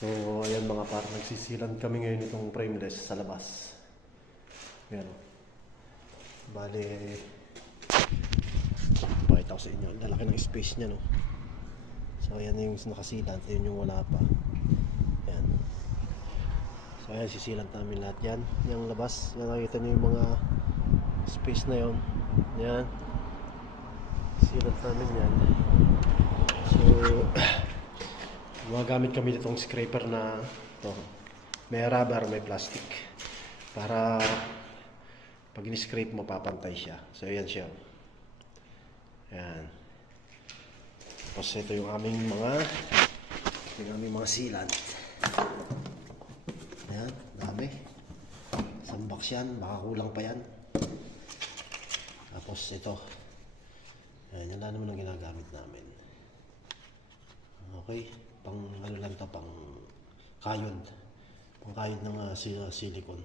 So, ayan mga par, nagsisilan kami ngayon itong frameless sa labas. Ayan. Bale, pakita ko sa inyo. Ang lalaki ng space niya, no? So, ayan yung nakasilan. Ayan yung wala pa. Ayan. So, ayan, sisilan namin lahat yan. Yung labas. Yan, nakikita niyo yung mga space na yun. Ayan. Silan namin yan. So, gumagamit kami nitong scraper na to. May rubber, may plastic. Para pag in-scrape mo, papantay siya. So, ayan siya. Ayan. Tapos ito yung aming mga sealant. Ayan, dami. Isang box yan, baka kulang pa yan. Tapos ito. Ayan, yan lang naman ang ginagamit namin. Okay, pang ano lang to, pang kayod. Pang kayod ng silicone.